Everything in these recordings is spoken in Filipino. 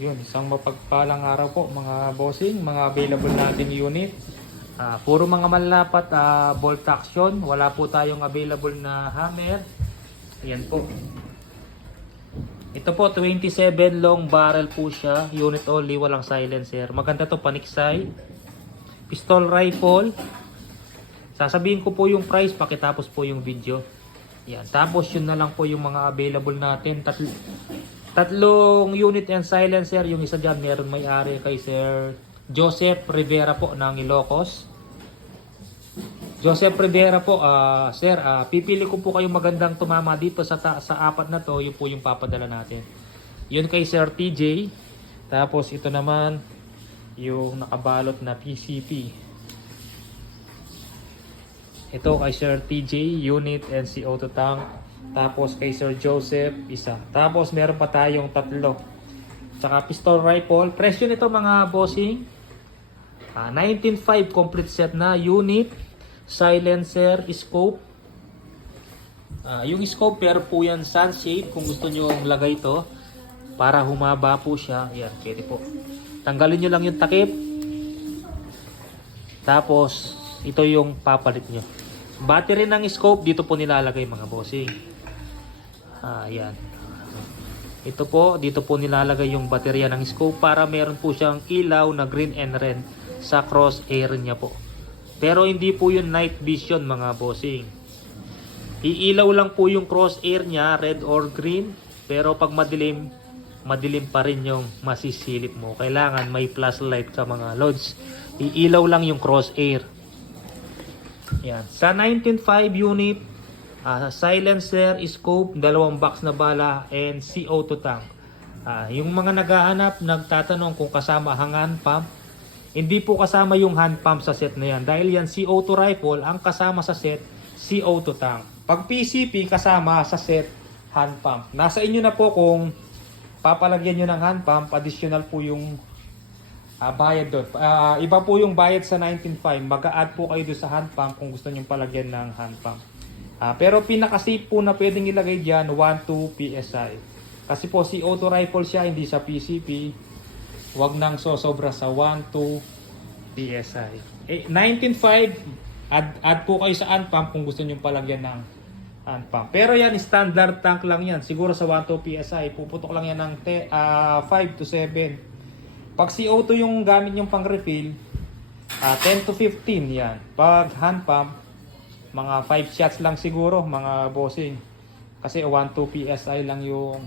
Yun, isang mapagpalang araw po mga bossing, mga available natin unit. Puro mga malalapat bolt action, wala po tayong available na hammer. Ayan po. Ito po 27 long barrel po siya, unit only, walang silencer. Maganda to, paniksay. Pistol rifle. Sasabihin ko po yung price pakitapos po yung video. Yan. Tapos yun na lang po yung mga available natin. Tatlong unit and silencer. Yung isa dyan meron may-ari kay Sir Joseph Rivera po ng Ilocos. Joseph Rivera po, Sir, pipili ko po kayong magandang tumama dito sa apat na to. Yun po yung papadala natin. Yun kay Sir TJ. Tapos ito naman yung nakabalot na PCP. Ito kay Sir TJ, unit and CO2 tank. Tapos kay Sir Joseph, isa. Tapos meron pa tayong tatlo. Tsaka pistol rifle. Presyo nito mga bossing, 19.5 complete set na unit, silencer, scope. Yung scope pero po yan sunshade kung gusto nyo lagay ito para humaba po siya. Yan, pwede po. Tanggalin nyo lang yung takip. Tapos ito yung papalit nyo. Battery ng scope dito po nilalagay mga bossing. Yan. Ito po, dito po nilalagay yung baterya ng scope para meron po siyang ilaw na green and red sa crosshair niya po. Pero hindi po yung night vision mga bossing. Iilaw lang po yung crosshair niya, red or green. Pero pag madilim, madilim pa rin yung masisilip mo. Kailangan may flashlight ka mga lods. Iilaw lang yung crosshair. Yan. Sa 19.5 unit, silencer, scope, dalawang box na bala, and CO2 tank. Yung mga naghahanap, nagtatanong kung kasama ang hand pump. Hindi po kasama yung hand pump sa set na yan. Dahil yan CO2 rifle, ang kasama sa set, CO2 tank. Pag PCP, kasama sa set, hand pump. Nasa inyo na po kung papalagyan nyo ng hand pump, additional po yung bayad doon. Iba po yung bayad sa 19.5. Mag-a-add po kayo doon sa hand pump kung gusto nyo palagyan ng hand pump. Pero pinaka-safe po na pwedeng ilagay dyan, 1-2 PSI. Kasi po CO2 rifle siya, hindi sa PCP. Huwag nang sosobra sa 1-2 PSI. 19.5, add po kayo sa hand pump kung gusto nyo palagyan ng hand pump. Pero yan, standard tank lang yan. Siguro sa 1-2 PSI, puputok lang yan ng 5 to 7. Pag CO2 yung gamit yung pang refill, 10 to 15 yan. Pag hand pump, mga 5 shots lang siguro mga bossing. Kasi 1-2 PSI lang yung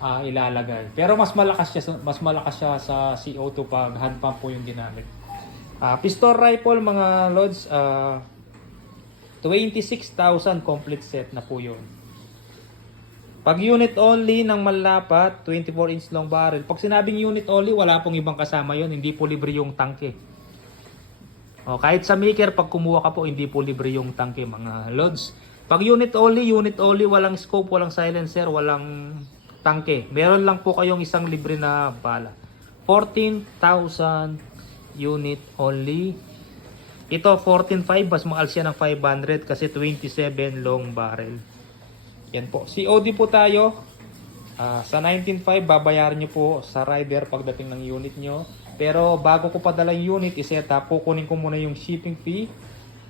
ilalagay. Pero mas malakas siya sa CO2 pag hand pump po yung ginamit. Pistol rifle mga lods, 26,000 complete set na po yun. Pag unit only ng malapat, 24 inch long barrel. Pag sinabing unit only, wala pong ibang kasama yon. Hindi po libre yung tangke. Kahit sa maker, pag kumuha ka po, hindi po libre yung tangke mga lods. Pag unit only, walang scope, walang silencer, walang tangke. Meron lang po kayong isang libre na bala. 14,000 unit only. Ito 14.5, mas mahal siya ng 500 kasi 27 long barrel. Yan po. COD po tayo. Sa 19.5, babayaran nyo po sa rider pagdating ng unit nyo. Pero bago ko padala yung unit, iset up, kukunin ko muna yung shipping fee.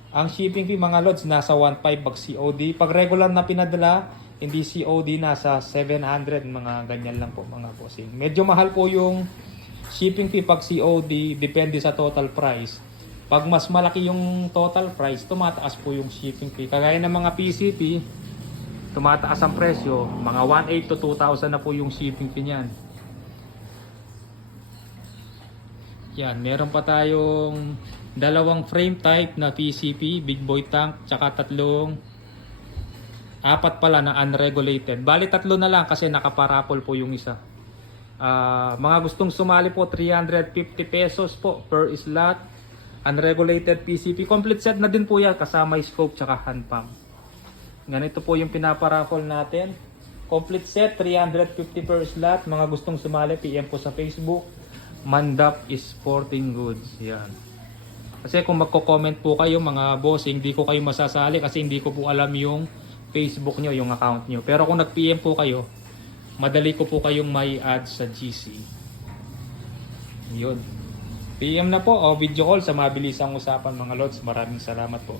Ang shipping fee mga lods, nasa 1.5 pag COD. Pag regular na pinadala, hindi COD, nasa 700, mga ganyan lang po mga bossing. Medyo mahal po yung shipping fee pag COD, depende sa total price. Pag mas malaki yung total price, tumataas po yung shipping fee. Kagaya ng mga PCP, tumataas ang presyo, mga 1.8 to 2,000 na po yung shipping fee niyan. Yan, meron pa tayong dalawang frame type na PCP, big boy tank, tsaka apat pala na unregulated. Bali tatlo na lang kasi nakaparapol po yung isa. Mga gustong sumali po, 350 pesos po per slot. Unregulated PCP, complete set na din po yan, kasama scope tsaka hand pump. Ganito po yung pinaparapol natin. Complete set, 350 per slot. Mga gustong sumali, PM po sa Facebook. Mandap Sporting Goods. Yan. Kasi kung magko-comment po kayo mga boss, hindi ko kayo masasali kasi hindi ko po alam yung Facebook nyo, yung account nyo. Pero kung nag-PM po kayo, madali ko po kayong may add sa GC. Yun. PM na po o video call sa mabilisang usapan mga lods. Maraming salamat po.